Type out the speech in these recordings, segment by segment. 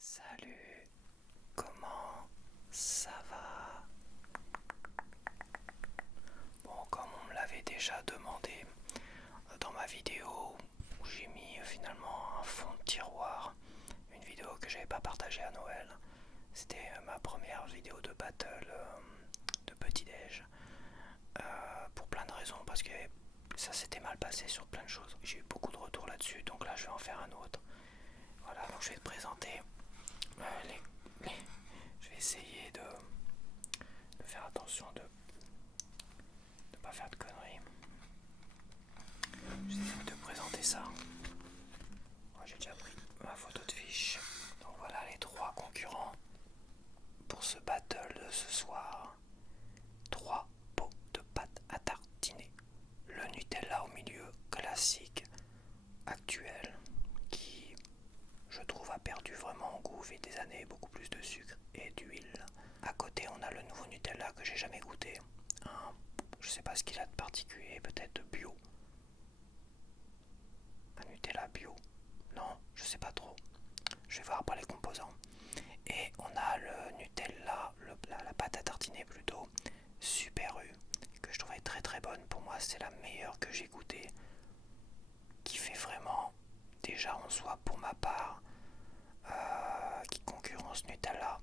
Salut, comment ça va? Bon, comme on me l'avait déjà demandé dans ma vidéo où j'ai mis finalement un fond de tiroir, une vidéo que j'avais pas partagée à Noël. C'était ma première vidéo de battle de petit-déj. Pour plein de raisons, parce que ça s'était mal passé sur plein de choses. J'ai eu beaucoup de retours là-dessus, donc là je vais en faire un autre. Voilà, donc je vais te présenter les. Je vais essayer de faire attention de ne pas faire de conneries. Je vais te présenter ça. Moi, j'ai déjà pris ma photo de fiche. Donc voilà les trois concurrents pour ce battle de ce soir. Trois pots de pâte à tartiner. Le Nutella au milieu, classique, actuel, qui je trouve a perdu vraiment en goût, fait des années, beaucoup plus de sucre et d'huile. À côté on a le nouveau Nutella que j'ai jamais goûté. Je sais pas ce qu'il a de particulier, peut-être bio. Un Nutella bio. Non, je sais pas trop. Je vais voir par les composants. Et on a le Nutella, la pâte à tartiner plutôt, Super U, que je trouvais très très bonne. Pour moi c'est la meilleure que j'ai goûtée, qui fait vraiment, déjà en soi pour ma part, qui concurrence Nutella.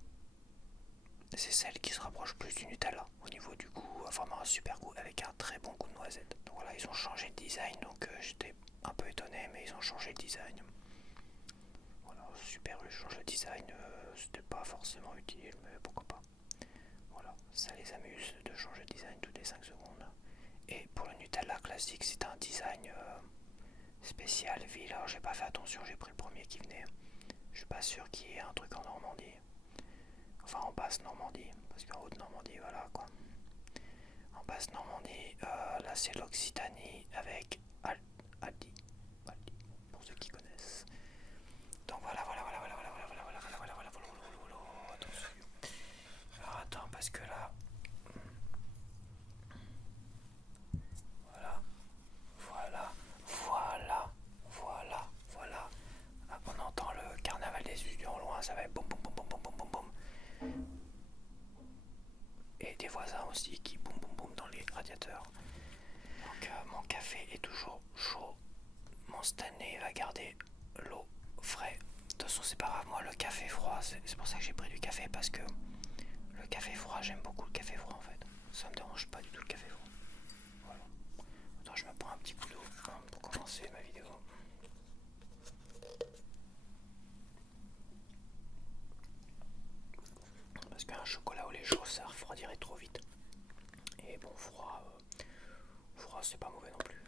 C'est celle qui se rapproche plus du Nutella au niveau du goût, vraiment un super goût avec un très bon goût de noisette. Donc voilà, ils ont changé de design, donc j'étais un peu étonné, mais ils ont changé de design. Voilà, super, ils changent le design, c'était pas forcément utile, mais pourquoi pas. Voilà, ça les amuse de changer de design toutes les 5 secondes. Et pour le Nutella classique, c'est un design spécial ville. Alors j'ai pas fait attention, j'ai pris le premier qui venait. Je suis pas sûr qu'il y ait un truc en Normandie. Enfin en basse Normandie, parce qu'en haute Normandie, voilà quoi. En basse Normandie, là c'est l'Occitanie avec Aldi, pour ceux qui connaissent. Donc voilà. Attention. Alors attends, parce que là, voilà. Ah, on entend le carnaval des Usures loin, ça va être boum boum boum boum boum boum boum. Et des voisins aussi qui boum boum boum dans les radiateurs. Donc mon café est toujours chaud. Mon Stanley va garder l'eau frais. De toute façon c'est pas grave, moi le café froid, c'est pour ça que j'ai pris du café, parce que le café froid, j'aime beaucoup le café froid en fait. Ça me dérange pas du tout le café froid. Voilà. Attends, je me prends un petit coup d'eau pour commencer ma vidéo. Parce qu'un chocolat au lait chaud, ça refroidirait trop vite. Et bon, froid c'est pas mauvais non plus.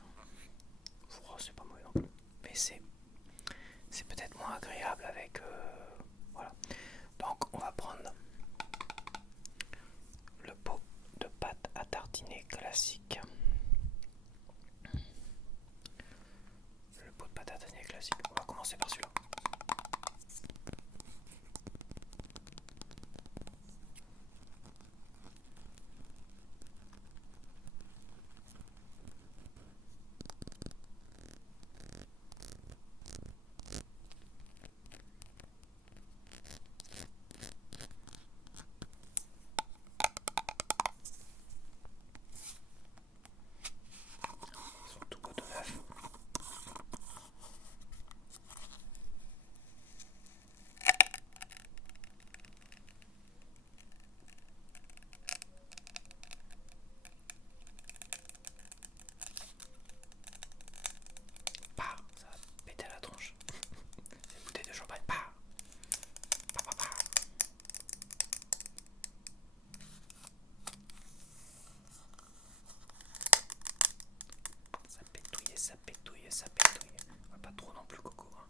Mais c'est peut-être moins agréable avec... voilà. Donc on va prendre le pot de pâte à tartiner classique. On va commencer par celui-là. Ils sont tout beaux tout neufs. Bah, ça va péter la tronche. C'est une bouteille de champagne. Bah. Ça pétouille. Pas trop non plus, Coco. Hein.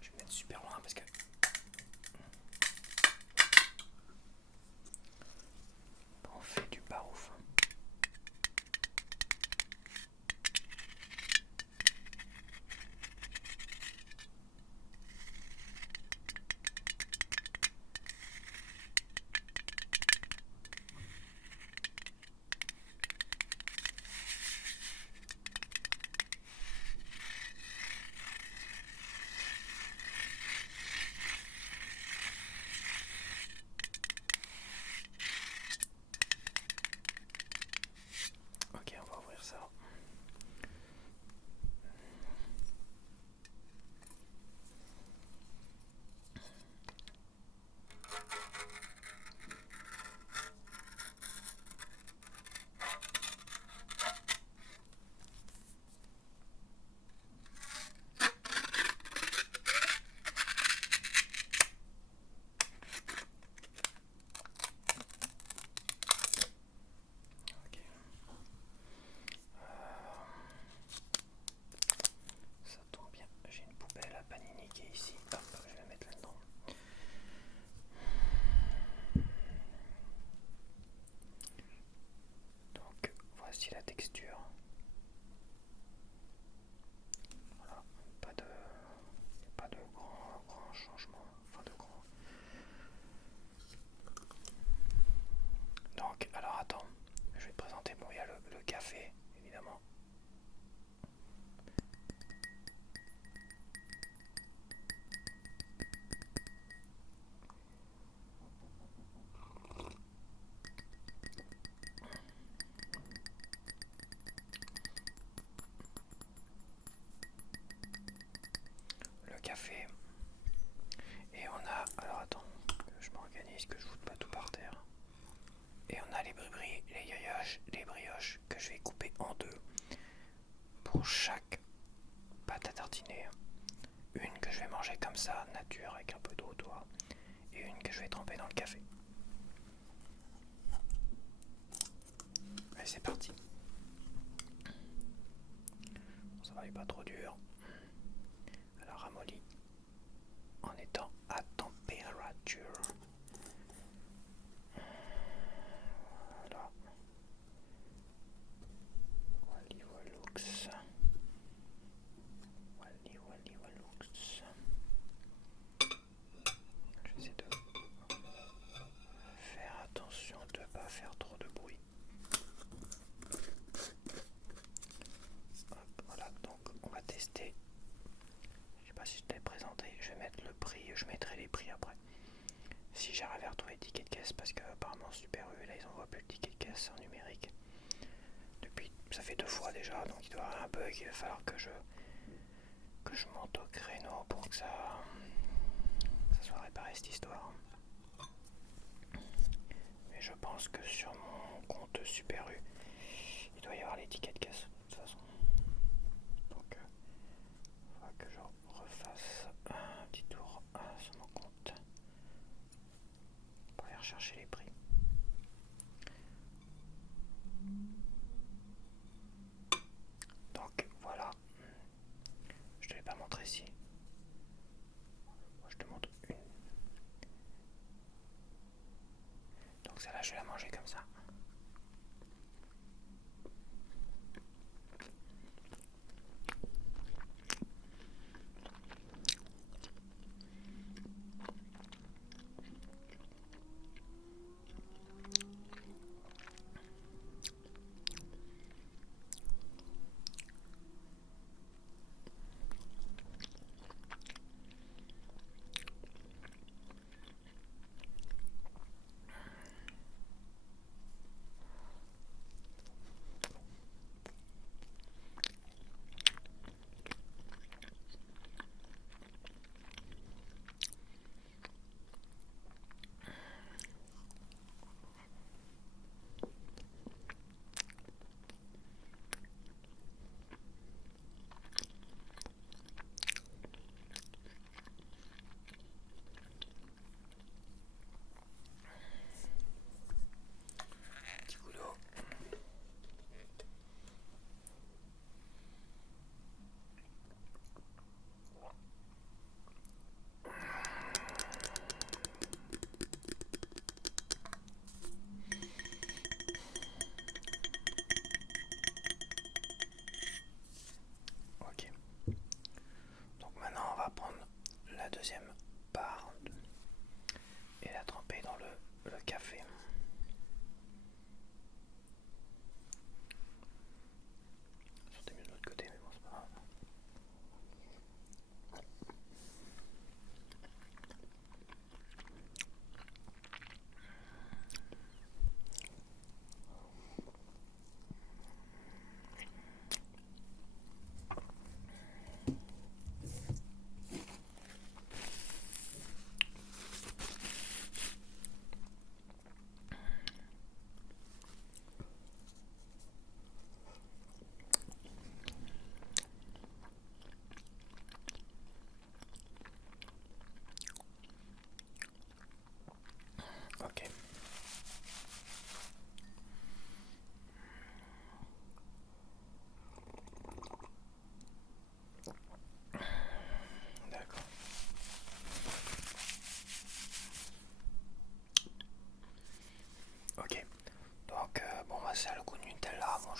Je vais me mettre super loin parce que... On fait du barouf. aussi la texture. Voilà, pas de grand changement, enfin de grand. Donc, alors attends, je vais te présenter, bon, il y a le café, évidemment. Le café. Et on a, alors attends, que je m'organise, que je foute pas tout par terre. Et on a les brioches que je vais couper en deux pour chaque pâte à tartiner. Une que je vais manger comme ça, nature, avec un peu d'eau, toi, et une que je vais tremper dans le café. Allez, c'est parti. Ça va, il est pas trop dur. Alors ramolli en étant à température. Voilà. Wally Wallux. Wally Wallux. Je vais essayer de faire attention de ne pas faire trop de bruit. Hop, voilà, donc on va tester. Je sais pas si je t'ai présenté, je vais mettre le prix, je mettrai les prix après. Si j'arrive à retrouver le ticket de caisse, parce que apparemment Super U, là ils envoient plus le ticket de caisse en numérique. Depuis, ça fait 2 fois déjà, donc il doit y avoir un bug, il va falloir que je monte au créneau pour que ça soit réparé cette histoire. Mais je pense que sur mon compte Super U, il doit y avoir les tickets de caisse de toute façon. Donc il faudra que je refasse un petit tour sur mon compte pour aller rechercher les prix. Donc voilà, je te l'ai pas montré ici. Moi je te montre une. Donc celle-là je vais la manger comme ça.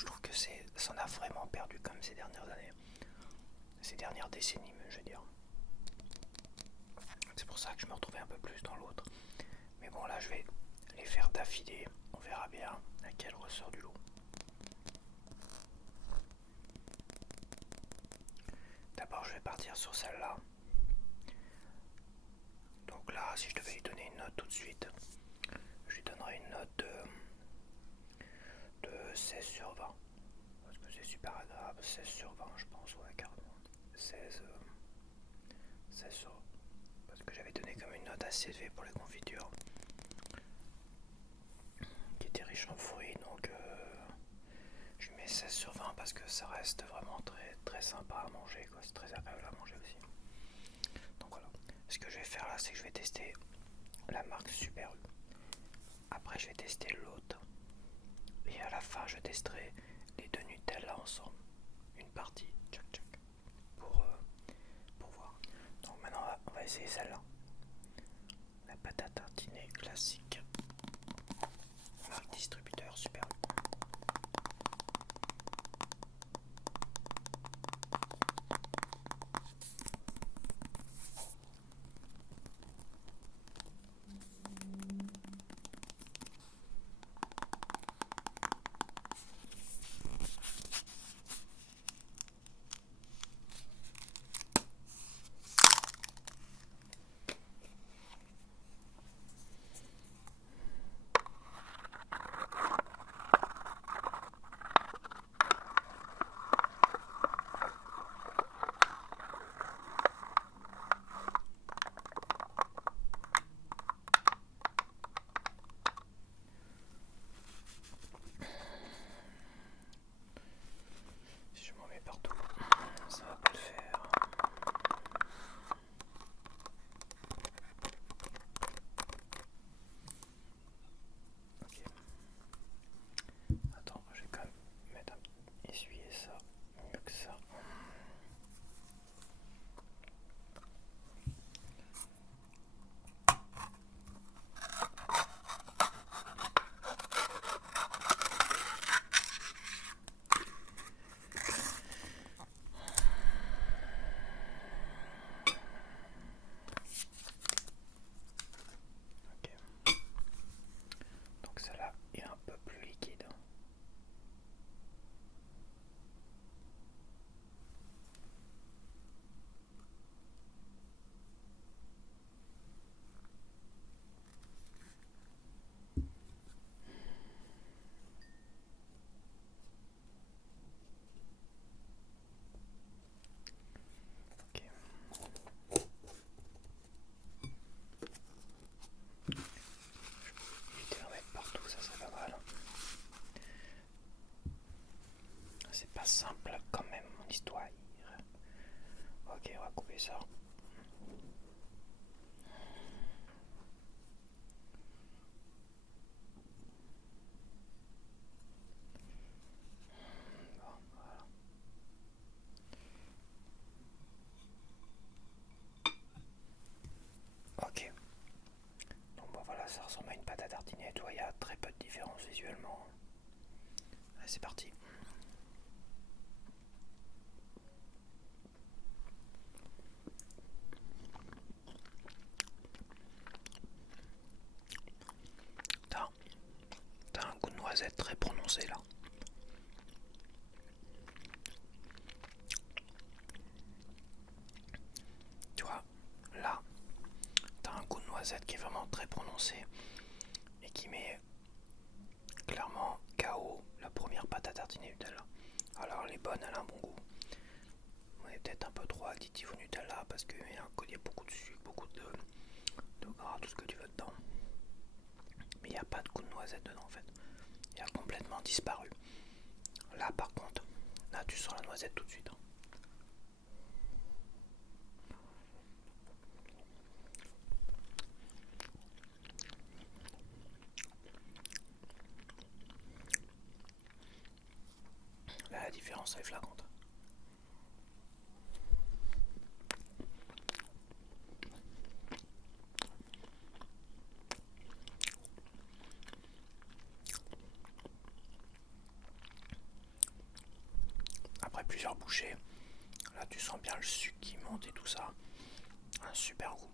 je trouve que ça en a vraiment perdu comme ces dernières années. Ces dernières décennies, je veux dire. C'est pour ça que je me retrouvais un peu plus dans l'autre. Mais bon, là, je vais les faire d'affilée. On verra bien laquelle ressort du lot. D'abord, je vais partir sur celle-là. Donc là, si je devais lui donner une note tout de suite, je lui donnerais une note de 16 sur 20. Parce que c'est super agréable. 16 sur 20, je pense, ouais, carrément. 16 sur... Parce que j'avais donné comme une note assez élevée pour les confitures. Qui était riche en fruits, donc je mets 16 sur 20 parce que ça reste vraiment très, très sympa à manger, quoi. C'est très agréable à manger aussi. Donc voilà. Ce que je vais faire là, c'est que je vais tester la marque Super U. Après, je vais tester l'autre. Et à la fin, je testerai les deux Nutella ensemble. Une partie, tchac tchac. Pour voir. Donc maintenant, on va essayer celle-là. La pâte à tartiner classique. Marque distributeur Super U. Si je m'en mets partout, ça va pas le faire. Ok. Attends, je vais quand même essuyer ça mieux que ça. Ok. Donc celle-là est un peu plus liquide. Ok. Éviter d'en mettre partout, ça serait pas mal. C'est pas simple quand même mon histoire. Ok, on va couper ça. Bon, voilà. Ok. Donc bon voilà, ça ressemble à une pâte à tartiner. Tu vois, il y a très peu de différence visuellement. Allez, c'est parti. T'as un goût de noisette très prononcé là. Tu vois, là, t'as un goût de noisette qui est vraiment très prononcé et qui met clairement KO la première pâte à tartiner Nutella. Alors elle est bonne, elle a un bon goût. On est peut-être un peu trop additif au Nutella parce qu'il y a beaucoup de sucre, beaucoup de gras, tout ce que tu veux dedans. Mais il n'y a pas de goût de noisette dedans en fait. Il a complètement disparu. Là par contre, là tu sens la noisette tout de suite. Là la différence est flagrante. plusieurs bouchées. Là tu sens bien le sucre qui monte et tout ça. Un super goût.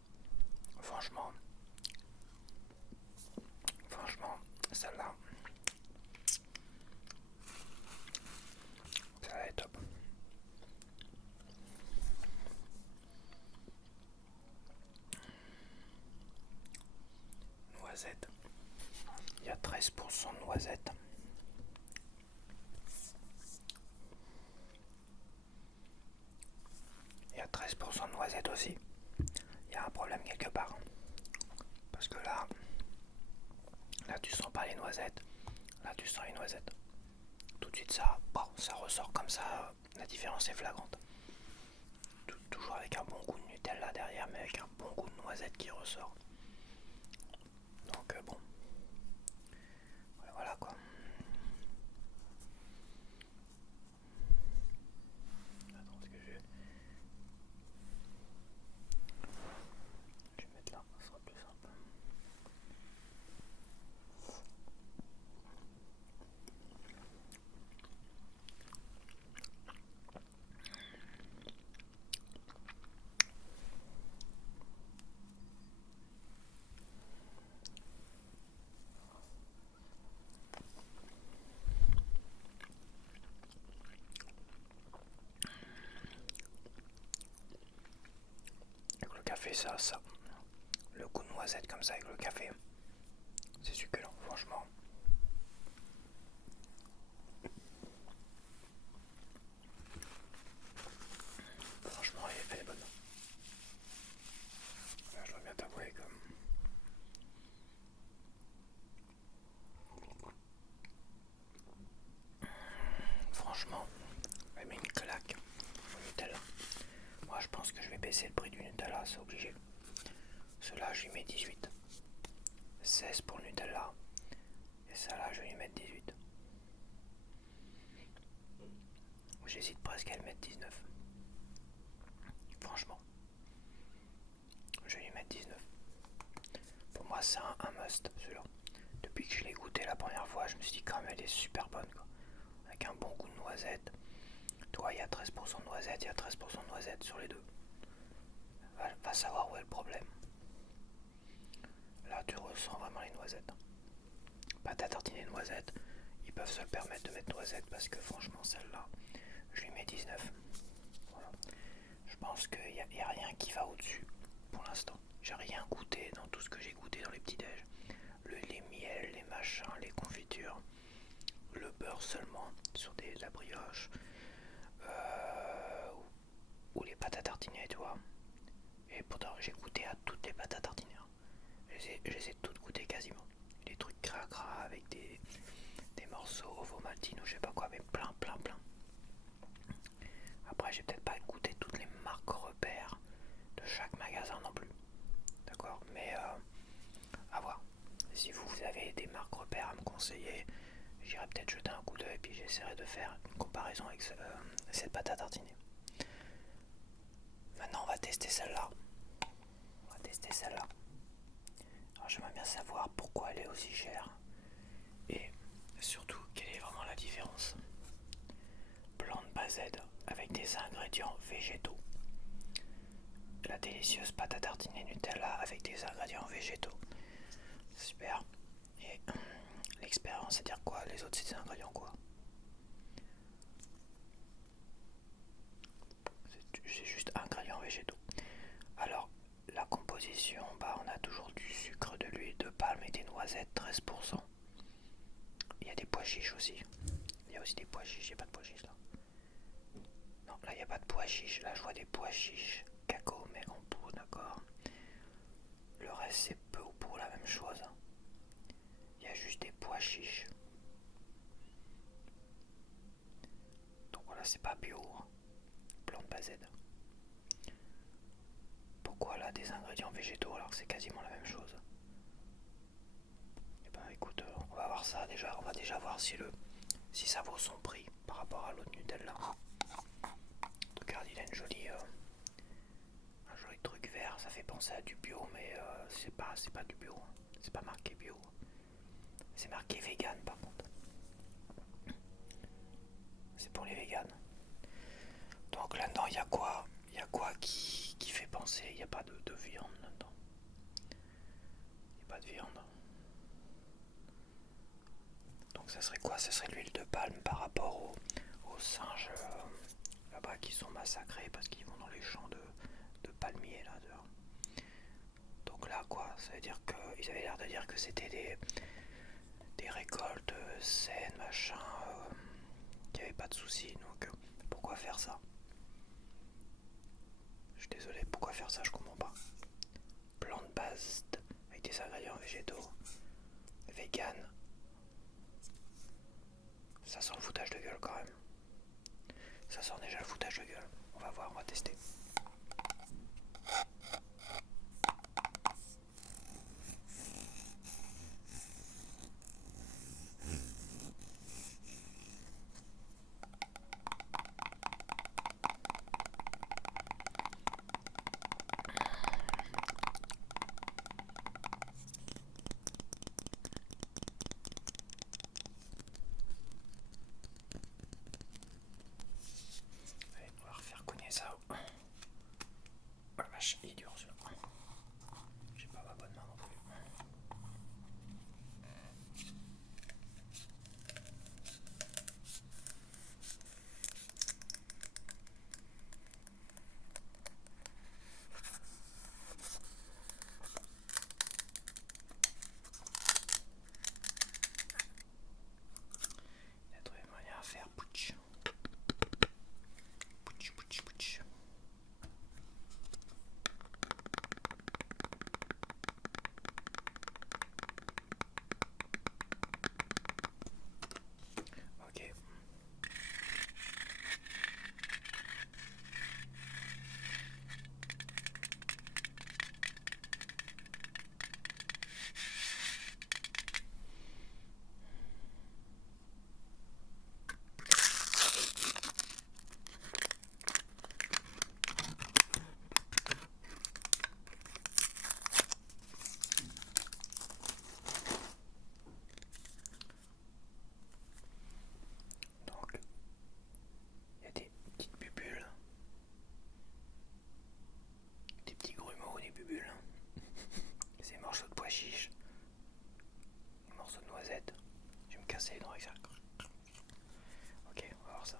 Franchement, celle-là, ça est top. Noisette. Il y a 13% de noisettes. Il y a 13% de noisettes aussi. Il y a un problème quelque part. Parce que là tu sens pas les noisettes. Là tu sens les noisettes. Tout de suite ça ressort comme ça. La différence est flagrante. Toujours avec un bon goût de Nutella derrière, mais avec un bon goût de noisette qui ressort. Donc bon. Voilà quoi. Attends, ce que je vais mettre là, ça sera plus simple. Avec le café, ça. Le goût de noisette comme ça avec le café, c'est succulent, franchement. Franchement, elle est bonne. Là, je dois bien t'avouer que... Franchement, elle met une claque au Nutella. Moi, je pense que je vais baisser le prix du Nutella, c'est obligé. Cela, je lui mets 18. 16 pour le Nutella. Et ça là, je vais lui mettre 18. J'hésite presque à le mettre 19. Franchement. Je vais lui mettre 19. Pour moi, c'est un must, celui-là. Depuis que je l'ai goûté la première fois, je me suis dit quand même elle est super bonne, quoi. Avec un bon goût de noisette. Toi, il y a 13% de noisette, il y a 13% de noisette sur les deux. Va savoir où est le problème. Là, tu ressens vraiment les noisettes. Pâte à tartiner noisettes. Ils peuvent se le permettre de mettre noisettes parce que franchement, celle-là, je lui mets 19. Voilà. Je pense qu'il n'y a rien qui va au-dessus pour l'instant. J'ai rien goûté dans tout ce que j'ai goûté dans les petits déj. Les miels, les machins, les confitures, le beurre seulement sur la brioche, ou les pâtes à tartiner, tu vois. Et pourtant, j'ai goûté à toutes les pâtes à tartiner. Je les ai toutes goûtées quasiment. Les trucs gras avec des morceaux ovomaltine ou je sais pas quoi, mais plein. Après, j'ai peut-être pas goûté toutes les marques repères de chaque magasin non plus. D'accord, mais à voir. Si vous avez des marques repères à me conseiller, j'irai peut-être jeter un coup d'œil et puis j'essaierai de faire une comparaison avec cette pâte à tartiner. Maintenant, on va tester celle-là. Alors, j'aimerais bien savoir pourquoi elle est aussi chère et surtout quelle est vraiment la différence. Plante basette avec des ingrédients végétaux. La délicieuse pâte à tartiner Nutella avec des ingrédients végétaux. Super. Et l'expérience, c'est-à-dire quoi? Les autres, c'est des ingrédients quoi? C'est juste ingrédients végétaux. Alors, la composition, on a toujours du sucre, de l'huile de palme et des noisettes, 13%. Il y a des pois chiches aussi. Il y a aussi des pois chiches, il n'y a pas de pois chiches là. Non, là il n'y a pas de pois chiches. Là je vois des pois chiches, cacao, mais en pot, d'accord. Le reste c'est peu ou pour la même chose. Il y a juste des pois chiches. Donc voilà, c'est pas bio. Plante basette. Pourquoi là des ingrédients végétaux alors que c'est quasiment la même chose? Eh ben écoute, on va voir ça déjà. On va déjà voir si ça vaut son prix par rapport à l'autre Nutella. Regarde, il a un joli truc vert. Ça fait penser à du bio, mais c'est pas du bio. C'est pas marqué bio. C'est marqué vegan par contre. C'est pour les véganes. Donc là-dedans, il y a quoi? Il y a quoi qui fait penser? Il n'y a pas de viande là-dedans. Il n'y a pas de viande. Donc ça serait quoi? Ça serait l'huile de palme par rapport aux singes là-bas qui sont massacrés parce qu'ils vont dans les champs de palmiers là dehors. Donc là quoi? Ça veut dire qu'ils avaient l'air de dire que c'était des récoltes saines, machin, qu'il n'y avait pas de soucis. Donc pourquoi faire ça? Je suis désolé, pourquoi faire ça? Je comprends pas. Plante based avec des ingrédients végétaux, vegan. Ça sent le foutage de gueule quand même. Ça sent déjà le foutage de gueule. On va voir, on va tester. Allez, on va refaire cogner ça. Oh la vache, il est dur celui-là. J'ai pas ma bonne main non plus. Il a trouvé moyen à faire pouch. Pouch, pouch, pouch. Ok. Donc, il y a des petites bubules. Des petits grumeaux, des bubules. Ces morceaux de pois chiches. Des morceaux de noisettes. Je vais me casser les dents avec ça. Ok, on va voir ça.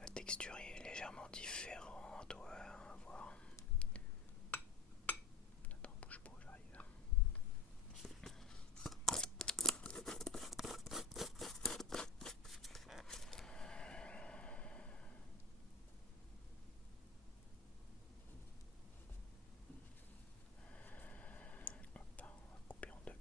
La texture est légèrement différente. Ouais, on va voir. Attends, bouge pas, j'arrive. Hop, on va couper en deux.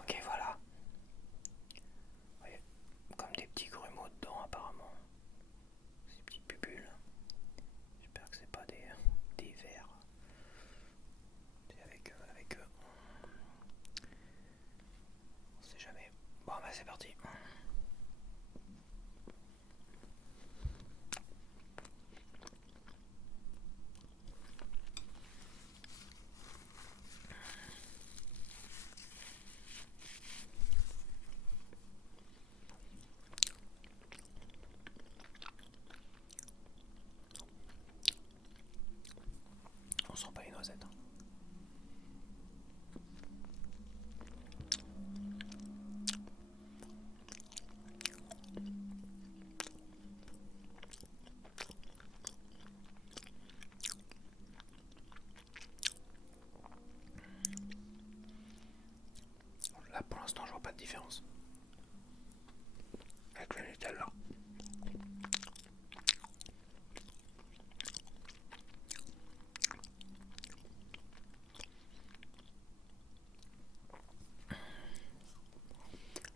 Ok, voilà. Vous voyez, comme des petits grumeaux dedans apparemment. Ces petites bubules. J'espère que c'est pas des vers. Avec eux. On sait jamais. Bon bah c'est parti. On sent pas les noisettes. Là pour l'instant je vois pas de différence. Avec le Nutella.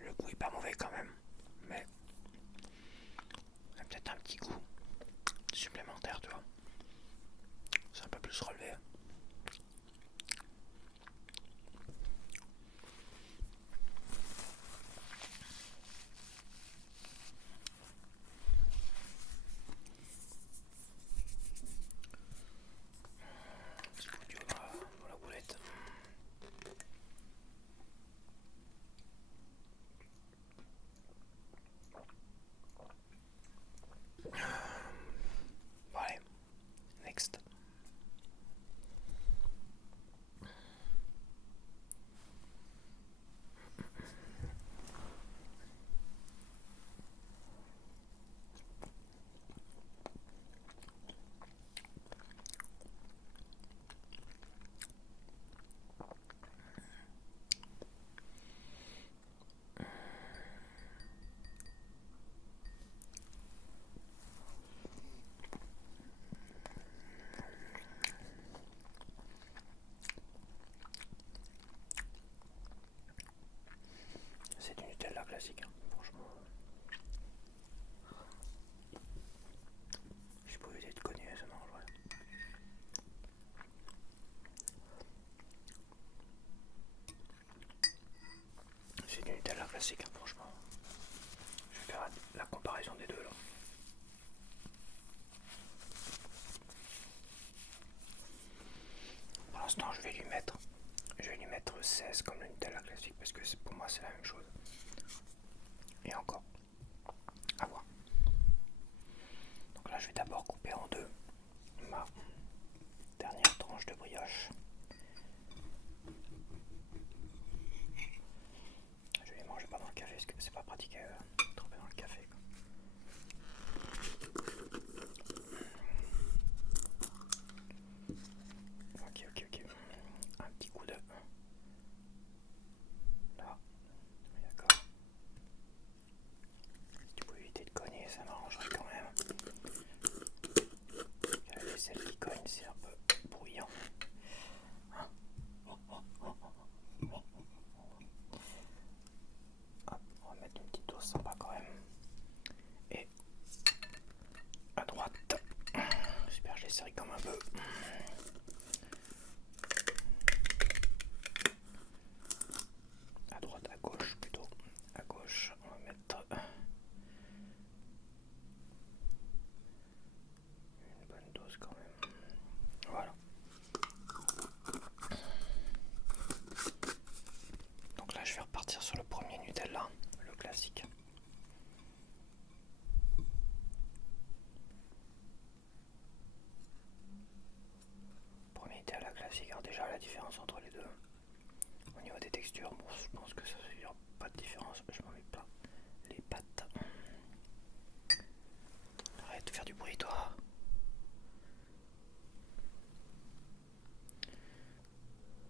Le goût est pas mauvais quand même. Mais il y a peut-être un petit goût supplémentaire, tu vois. C'est un peu plus relevé. classique, hein, franchement. Je vais faire la comparaison des deux là. Pour l'instant, je vais lui mettre 16 comme le Nutella classique parce que pour moi c'est la même chose. Et encore, à voir. Donc là, je vais d'abord couper en deux ma dernière tranche de brioche. Je vais les manger pas dans le café parce que c'est pas pratique à tremper dans le café, quoi. Ok. Un petit coup de... Là, d'accord. Si tu pouvais éviter de cogner, ça m'arrangerait quand même. La vaisselle qui cogne, c'est un peu bruyant. Hein? Hop, on va mettre une petite dose sympa quand même. Et à droite, j'espère que je les serre comme un peu. À droite, à gauche plutôt. À gauche, on va mettre une bonne dose quand même. Voilà. Donc là, je vais repartir sur le premier Nutella, le classique. Premier Nutella classique. Alors déjà, la différence entre les deux, au niveau des textures, bon, je pense que ça ne aura pas de différence. Je m'en mets pas les pattes. Arrête de faire du bruit, toi.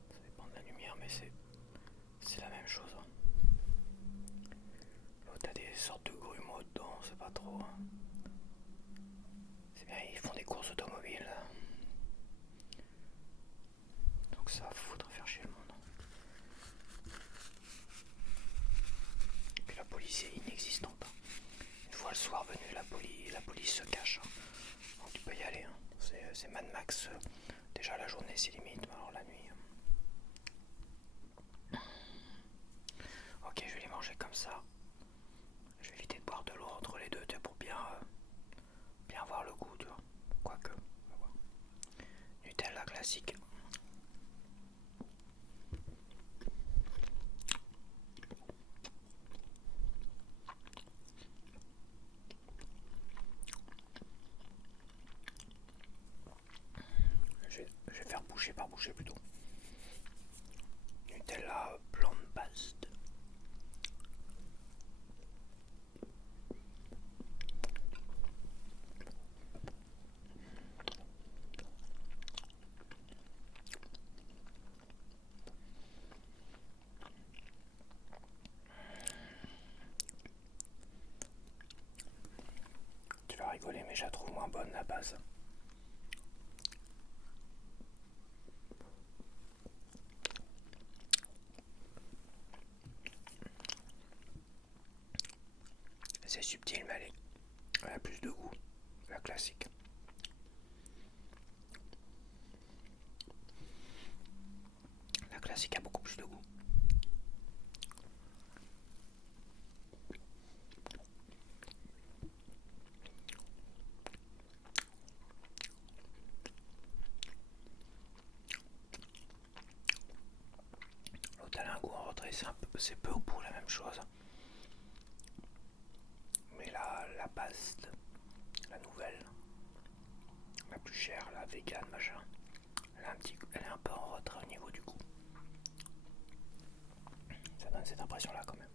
Ça dépend de la lumière, mais c'est la même chose. L'autre a des sortes de grumeaux dedans, c'est pas trop. C'est bien, ils font des courses automobiles. Donc ça va foutre faire chier le monde. Et puis la police est inexistante. Une fois le soir venu, la police se cache. Donc tu peux y aller. C'est Mad Max. Déjà la journée c'est limite, mais alors la nuit. Ok, je vais les manger comme ça. Je vais éviter de boire de l'eau entre les deux pour bien voir le goût, tu vois. Quoique, on va voir. Nutella classique. Je vais faire boucher par boucher plutôt. Nutella plant-based. Tu vas rigoler, mais je la trouve moins bonne la base. C'est subtil, mais elle a plus de goût. La classique. La classique a beaucoup plus de goût. L'autre elle a un goût en retrait, c'est peu ou pour la même chose. Mais la base, la nouvelle, la plus chère, la vegan machin, elle est un peu en retrait au niveau du goût. Ça donne cette impression là quand même.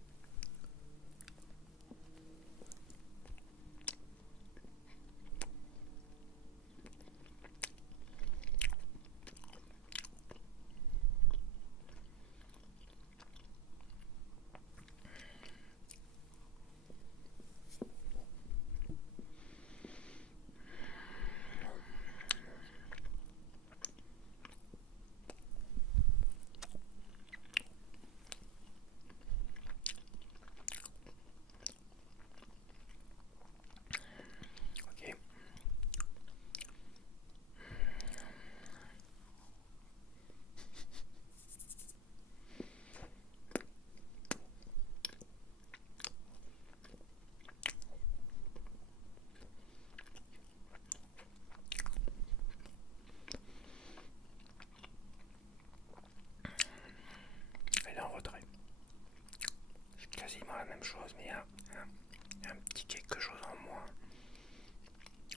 quasiment la même chose, mais il y a un petit quelque chose en moins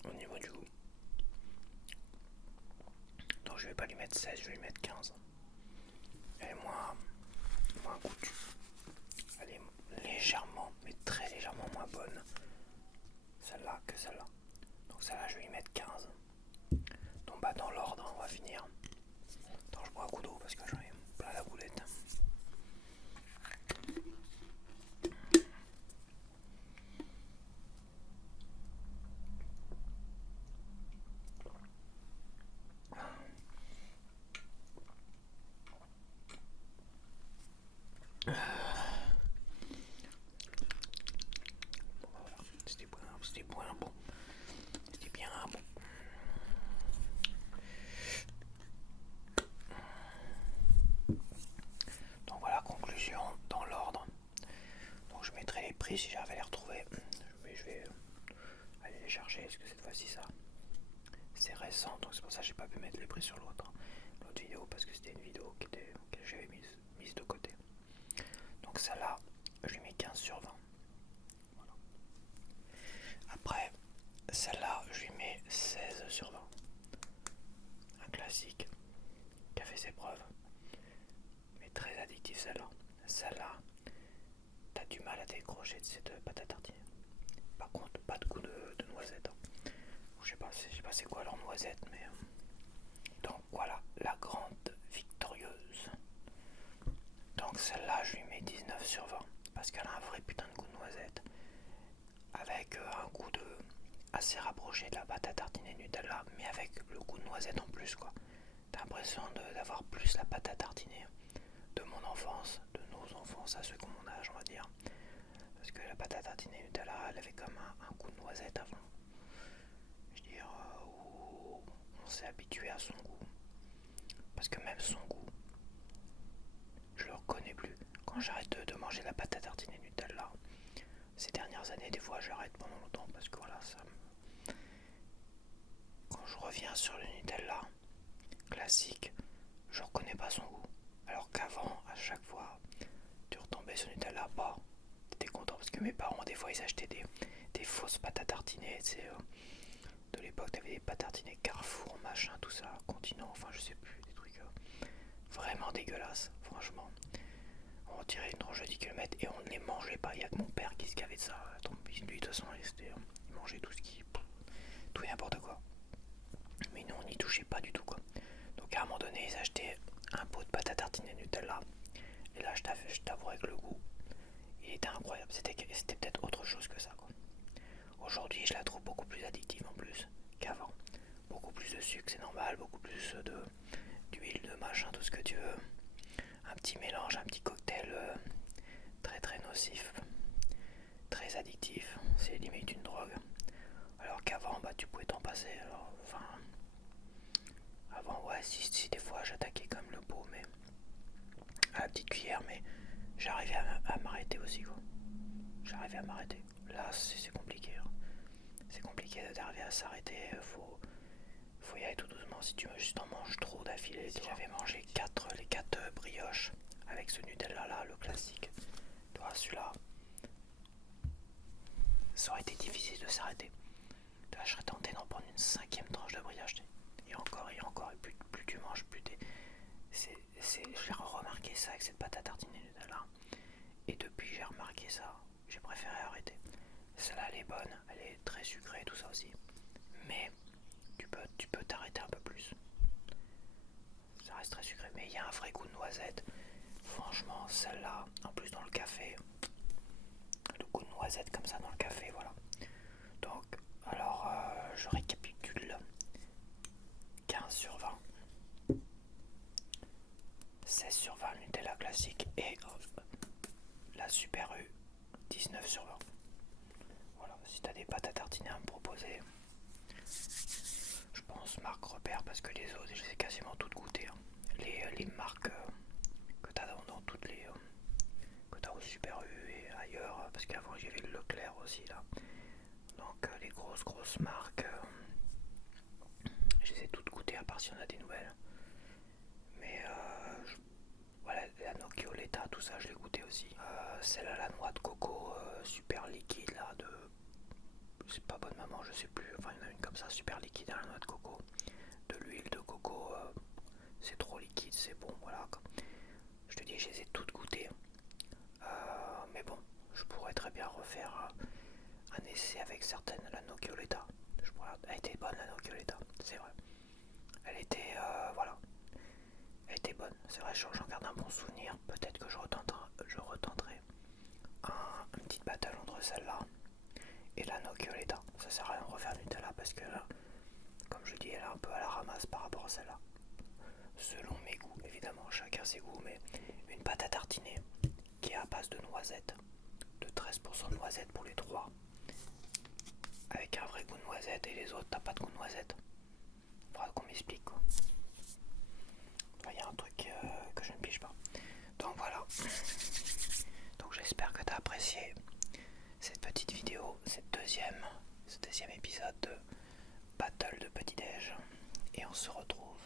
au niveau du goût. Donc je vais pas lui mettre 16, je vais lui mettre 15. Elle est moins goûtue. Elle est légèrement, mais très légèrement moins bonne, celle-là, que celle-là. Donc celle-là, je vais lui mettre 15. Donc bah dans l'ordre, on va finir. Attends, je bois un coup d'eau parce que j'en ai plein la boulette. C'était bien bon. C'était bien bon. Donc voilà, conclusion dans l'ordre. Donc je mettrai les prix si j'arrive à les retrouver. Mais je vais aller les chercher parce que cette fois-ci ça c'est récent, donc c'est pour ça que j'ai pas pu mettre les prix sur l'autre vidéo parce que c'était une vidéo que j'avais mise de côté. Donc celle-là, je lui mets 15 sur 20. Voilà. Après, celle-là, je lui mets 16 sur 20. Un classique qui a fait ses preuves, mais très addictif celle-là. Celle-là, t'as du mal à décrocher de cette pâte à tartiner. Par contre, pas de goût de noisette. Je sais pas c'est quoi leur noisette, mais... Donc voilà, la grande victorieuse. Donc celle-là, je lui mets 19 sur 20. Parce qu'elle a un vrai putain de goût de noisette. Avec un goût assez rapproché de la pâte à tartiner Nutella, mais avec le goût de noisette en plus, quoi. T'as l'impression d'avoir plus la pâte à tartiner de mon enfance, de nos enfances, à ceux qui ont mon âge, on va dire. Parce que la pâte à tartiner Nutella, elle avait comme un goût de noisette avant. Je veux dire, où on s'est habitué à son goût. Parce que même son goût, je le reconnais plus. Quand j'arrête de manger la pâte à tartiner Nutella, ces dernières années, des fois j'arrête pendant longtemps parce que voilà, quand je reviens sur le Nutella classique, je reconnais pas son goût. Alors qu'avant, à chaque fois, tu retombais sur Nutella, bah, t'étais content parce que mes parents, des fois, ils achetaient des fausses pâtes à tartiner, tu sais, de l'époque, t'avais des pâtes à tartiner Carrefour, machin, tout ça, Continent, enfin, je sais plus, des trucs vraiment dégueulasses, franchement. On tirait une tranche de 10 km et on ne les mangeait pas. Il n'y a que mon père qui se gavait de ça. Lui, de toute façon, il mangeait tout ce qui... tout et n'importe quoi. Mais nous, on n'y touchait pas du tout, quoi. Donc à un moment donné, ils achetaient un pot de pâte à tartiner Nutella. Et là, je t'avouerais que le goût, il était incroyable. C'était peut-être autre chose que ça, quoi. Aujourd'hui, je la trouve beaucoup plus addictive en plus qu'avant. Beaucoup plus de sucre, c'est normal. Beaucoup plus d'huile, de machin, tout ce que tu veux. Un petit mélange, un petit cocktail très très nocif, très addictif, c'est limite une drogue. Alors qu'avant, bah, tu pouvais t'en passer. Alors, enfin, avant, ouais, si des fois j'attaquais comme le pot, mais à la petite cuillère, mais j'arrivais à m'arrêter aussi, quoi. J'arrivais à m'arrêter. Là, c'est compliqué. Hein. C'est compliqué d'arriver à s'arrêter. Faut y aller tout doucement. Si tu juste en manges trop d'affilée, j'avais mangé les 4 brioches avec ce Nutella là, le classique. Toi, celui-là, ça aurait été difficile de s'arrêter. Là, je serais tenté d'en prendre une 5e tranche de brioche. Et encore, et plus tu manges, plus t'es... J'ai remarqué ça avec cette pâte à tartiner Nutella. Et depuis, j'ai remarqué ça. J'ai préféré arrêter. Celle-là, elle est bonne, elle est très sucrée, tout ça aussi. Mais tu peux t'arrêter un peu plus. Ça reste très sucré, mais il y a un vrai goût de noisette. Franchement, celle-là, en plus dans le café, le goût de noisette comme ça dans le café, voilà. Donc, alors, je récapitule. 15 sur 20. 16 sur 20 Nutella classique et la Super U 19 sur 20. Voilà, si t'as des pâtes à tartiner à me proposer, je pense marque repère parce que les autres, je les ai quasiment toutes goûtées. Hein. Les marques que t'as dans toutes les... que t'as au Super U et ailleurs, parce qu'avant j'avais le Leclerc aussi là. Donc les grosses marques, je les ai toutes goûtées à part si on a des nouvelles. Mais voilà, la Noccioletta, tout ça je l'ai goûté aussi. celle à la noix de coco super liquide là de... C'est pas bonne maman, je sais plus. Enfin, il y en a une comme ça, super liquide à la noix de coco. De l'huile de coco, c'est trop liquide, c'est bon, voilà. Je te dis, je les ai toutes goûtées. Mais bon, je pourrais très bien refaire un essai avec certaines. La Noccioletta. Elle était bonne, la Noccioletta, c'est vrai. Elle était, voilà. Elle était bonne, c'est vrai, j'en garde un bon souvenir. Peut-être que je retenterai une petite battle entre celle-là et la Noccioletta. Ça sert à rien de refaire Nutella parce que là, comme je dis, elle est un peu à la ramasse par rapport à celle-là. Selon mes goûts, évidemment, chacun ses goûts, mais une pâte à tartiner qui est à base de noisettes, de 13% de noisettes pour les trois, avec un vrai goût de noisette, et les autres, t'as pas de goût de noisette. Faudra qu'on m'explique quoi. Il y a un truc que je ne pige pas. Donc voilà. Donc j'espère que t'as apprécié cette petite vidéo, ce deuxième épisode de Battle de Petit Déj. Et on se retrouve